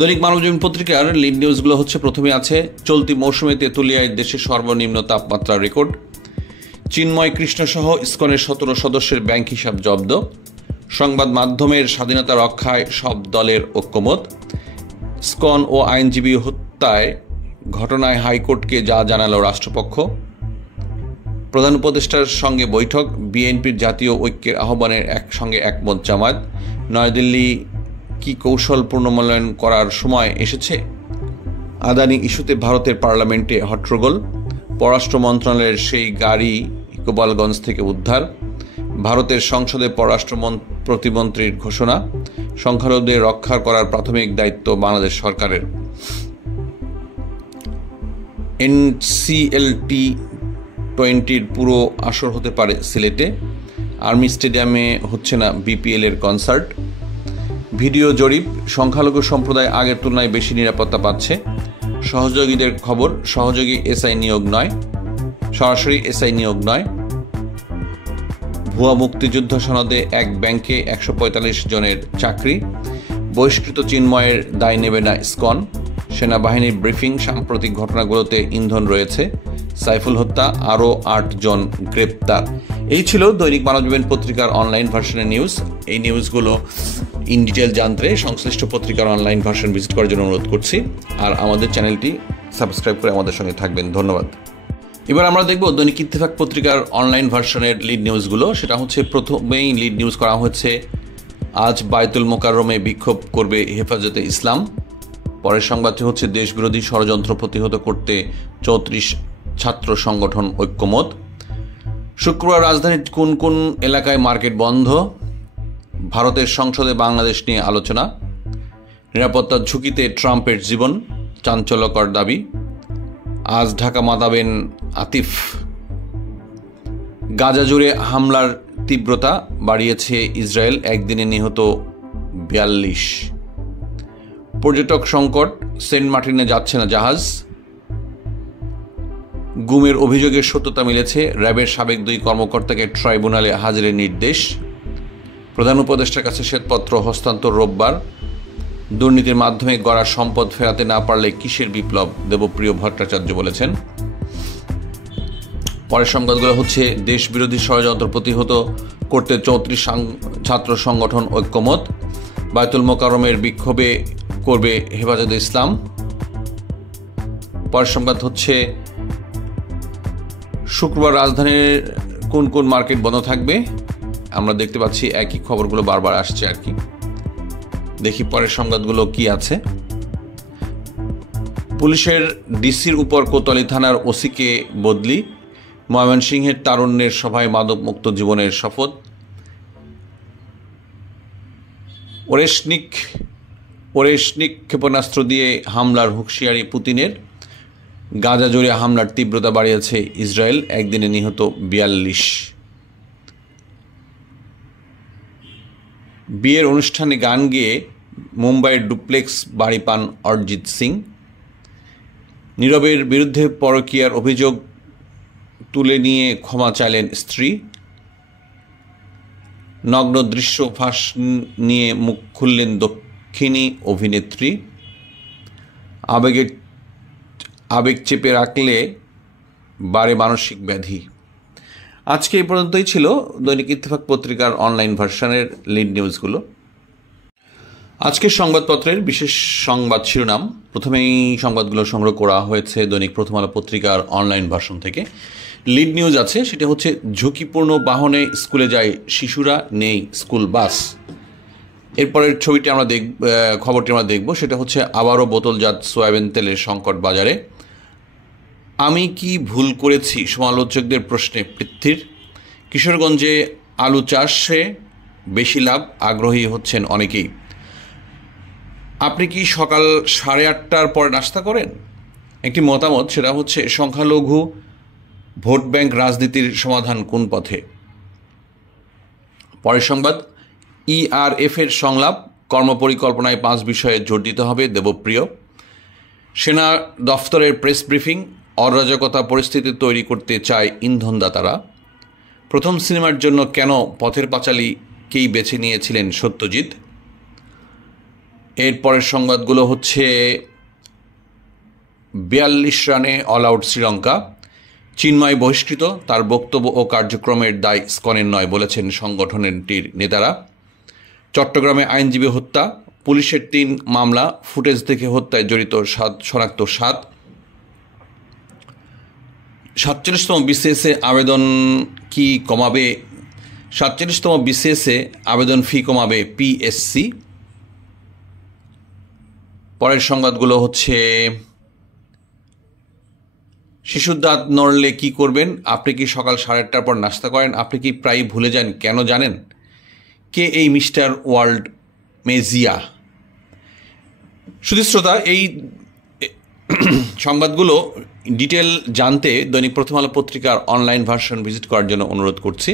দৈনিক মানবজমিন পত্রিকার লিড নিউজগুলো হচ্ছে, প্রথমে আছে চলতি মৌসুমে তেঁতুলিয়ায় দেশের সর্বনিম্ন তাপমাত্রা রেকর্ড, চিন্ময় কৃষ্ণসহ ইসকনের 17 সদস্যের ব্যাংক হিসাব জব্দ, সংবাদ মাধ্যমের স্বাধীনতা রক্ষায় সব দলের ঐক্যমত, ইসকন ও আইনজীবী হত্যায় ঘটনায় হাইকোর্টকে যা জানালো রাষ্ট্রপক্ষ, প্রধান উপদেষ্টার সঙ্গে বৈঠক, বিএনপির জাতীয় ঐক্যের আহ্বানের সঙ্গে একমত জামায়াত, নয়াদিল্লি কি কৌশল পুনর্মূল্যায়ন করার সময় এসেছে, আদানি ইস্যুতে ভারতের পার্লামেন্টে হট্টগোল, পররাষ্ট্র মন্ত্রণালয়ের সেই গাড়ি গোপালগঞ্জ থেকে উদ্ধার, ভারতের সংসদে পররাষ্ট্র প্রতিমন্ত্রীর ঘোষণা, সংখ্যালঘুদের রক্ষা করার প্রাথমিক দায়িত্ব বাংলাদেশ সরকারের, NCLT 20 পুরো আসর হতে পারে সিলেটে, আর্মি স্টেডিয়ামে হচ্ছে না BPL এর কনসার্ট, ভিডিও জরিপ, সংখ্যালঘু সম্প্রদায় আগের তুলনায় বেশি নিরাপত্তা পাচ্ছে, সহযোগীদের খবর, সহযোগী SI নিয়োগ নয়, সরাসরি SI নিয়োগ নয়, ভুয়া মুক্তিযুদ্ধ সনদে এক ব্যাংকে 145 জনের চাকরি, বহিষ্কৃত চিন্ময়ের দায় নেবে না ইসকন, সেনাবাহিনীর ব্রিফিং, সাম্প্রতিক ঘটনাগুলোতে ইন্ধন রয়েছে, সাইফুল হত্যা, আরও 8 জন গ্রেপ্তার। এই ছিল দৈনিক মানবজমিন পত্রিকার অনলাইন ভার্সনের নিউজ। এই নিউজগুলো ইন ডিটেল জানতে সংশ্লিষ্ট পত্রিকার অনলাইন ভার্সন ভিজিট করার জন্য অনুরোধ করছি, আর আমাদের চ্যানেলটি সাবস্ক্রাইব করে আমাদের সঙ্গে থাকবেন। ধন্যবাদ। এবার আমরা দেখব দৈনিক ইত্তেফাক পত্রিকার অনলাইন ভার্সনের লিড নিউজগুলো। সেটা হচ্ছে, প্রথমেই লিড নিউজ করা হচ্ছে, আজ বায়তুল মোকাররমে বিক্ষোভ করবে হেফাজতে ইসলাম। পরের সংবাদটি হচ্ছে, দেশবিরোধী ষড়যন্ত্র প্রতিহত করতে 34 ছাত্র সংগঠন ঐক্যমত। শুক্রবার রাজধানীর কোন কোন এলাকায় মার্কেট বন্ধ, ভারতের সংসদে বাংলাদেশ নিয়ে আলোচনা, নিরাপত্তার ঝুঁকিতে ট্রাম্পের জীবন, চাঞ্চল্যকর দাবি, আজ ঢাকা মাতাবেন আতিফ। গাজা জুড়ে হামলার তীব্রতা বাড়িয়েছে ইসরায়েল, একদিনে নিহত 42। পর্যটক সংকট, সেন্ট মার্টিনে যাচ্ছে না জাহাজ। গুমের অভিযোগের সত্যতা মিলেছে, র্যাবের সাবেক 2 কর্মকর্তাকে ট্রাইব্যুনালে হাজিরের নির্দেশ। প্রধান উপদেষ্টার কাছে শ্বেতপত্র হস্তান্তর রোববার। দুর্নীতির মাধ্যমে গড়া সম্পদ ফেরাতে না পারলে কিসের বিপ্লব, দেবপ্রিয় ভট্টাচার্য বলেছেন। পরের সংবাদগুলো হচ্ছে, দেশ বিরোধী ষড়যন্ত্র প্রতিহত করতে 34 ছাত্র সংগঠন ঐক্যমত, বায়তুল মোকাররমের বিক্ষোভে করবে হেফাজতে ইসলাম। পরের সংবাদ হচ্ছে, শুক্রবার রাজধানীর কোন কোন মার্কেট বন্ধ থাকবে। আমরা দেখতে পাচ্ছি একই খবরগুলো বারবার আসছে আর কি। দেখি পরের সংবাদগুলো কি আছে। পুলিশের ডিসির উপর কোতোয়ালি থানার ওসিকে বদলি, ময়মনসিংহের তারুণ্যের সভায় মাদকমুক্ত জীবনের শপথ। ওরেশনিক ক্ষেপণাস্ত্র দিয়ে হামলার হুঁশিয়ারি পুতিনের। গাজা জুড়ে হামলার তীব্রতা বাড়িয়েছে ইসরায়েল, একদিনে নিহত 42। বিয়ের অনুষ্ঠানে গান গেয়ে মুম্বাইয়ের ডুপ্লেক্স বাড়ি পান অরিজিৎ সিং। নীরবের বিরুদ্ধে পরকীয়ার অভিযোগ তুলে নিয়ে ক্ষমা চাইলেন স্ত্রী। নগ্ন দৃশ্য ফাঁস নিয়ে মুখ খুললেন দক্ষিণী অভিনেত্রী। আবেগ চেপে রাখলে বাড়ে মানসিক ব্যাধি। আজকে এই পর্যন্তই ছিল দৈনিক ইত্তেফাক পত্রিকার অনলাইন ভার্সনের লিড নিউজগুলো। আজকের সংবাদপত্রের বিশেষ সংবাদ শিরোনাম, প্রথমেই সংবাদগুলো সংগ্রহ করা হয়েছে দৈনিক প্রথম আলো পত্রিকার অনলাইন ভার্সন থেকে। লিড নিউজ আছে, সেটা হচ্ছে, ঝুঁকিপূর্ণ বাহনে স্কুলে যায় শিশুরা, নেই স্কুল বাস। এরপরের খবরটি আমরা দেখব, সেটা হচ্ছে, আবারও বোতলজাত সয়াবিন তেলের সংকট বাজারে। আমি কি ভুল করেছি, সমালোচকদের প্রশ্নে পৃথ্বীর। কিশোরগঞ্জে আলু চাষে বেশি লাভ, আগ্রহী হচ্ছেন অনেকেই। আপনি কি সকাল 8:30টার পর নাস্তা করেন? একটি মতামত, সেটা হচ্ছে, সংখ্যালঘু ভোট ব্যাংক রাজনীতির সমাধান কোন পথে। পরের সংবাদ, ERF এর সংলাপ, কর্মপরিকল্পনায় 5 বিষয়ে জোর দিতে হবে, দেবপ্রিয়। সেনা দফতরের প্রেস ব্রিফিং, অরাজকতা পরিস্থিতি তৈরি করতে চায় ইন্ধনদাতারা। প্রথম সিনেমার জন্য কেন পথের পাঁচালীকেই বেছে নিয়েছিলেন সত্যজিৎ। এরপরের সংবাদগুলো হচ্ছে 42 রানে অল আউট শ্রীলঙ্কা, চিন্ময় বহিষ্কৃত, তার বক্তব্য ও কার্যক্রমের দায় ইসকনের নয় বলেছেন সংগঠনটির নেতারা। চট্টগ্রামে আইনজীবী হত্যা, পুলিশের 3 মামলা, ফুটেজ থেকে হত্যায় জড়িত শনাক্ত 7। 47তম বিসিএসে আবেদন কি কমাবে 47তম বিসিএসে আবেদন ফি কমাবে পিএসসি। পরের সংবাদগুলো হচ্ছে শিশুর দাঁত নড়লে কি করবেন, আপনি কি সকাল 8:30টার পর নাস্তা করেন, আপনি কি প্রায় ভুলে যান কেন জানেন, কে এই মিস্টার ওয়ার্ল্ড মেজিয়া। শুধু শ্রোতা, এই সংবাদগুলো ডিটেল জানতে দৈনিক প্রথম আলো পত্রিকার অনলাইন ভার্সন ভিজিট করার জন্য অনুরোধ করছি।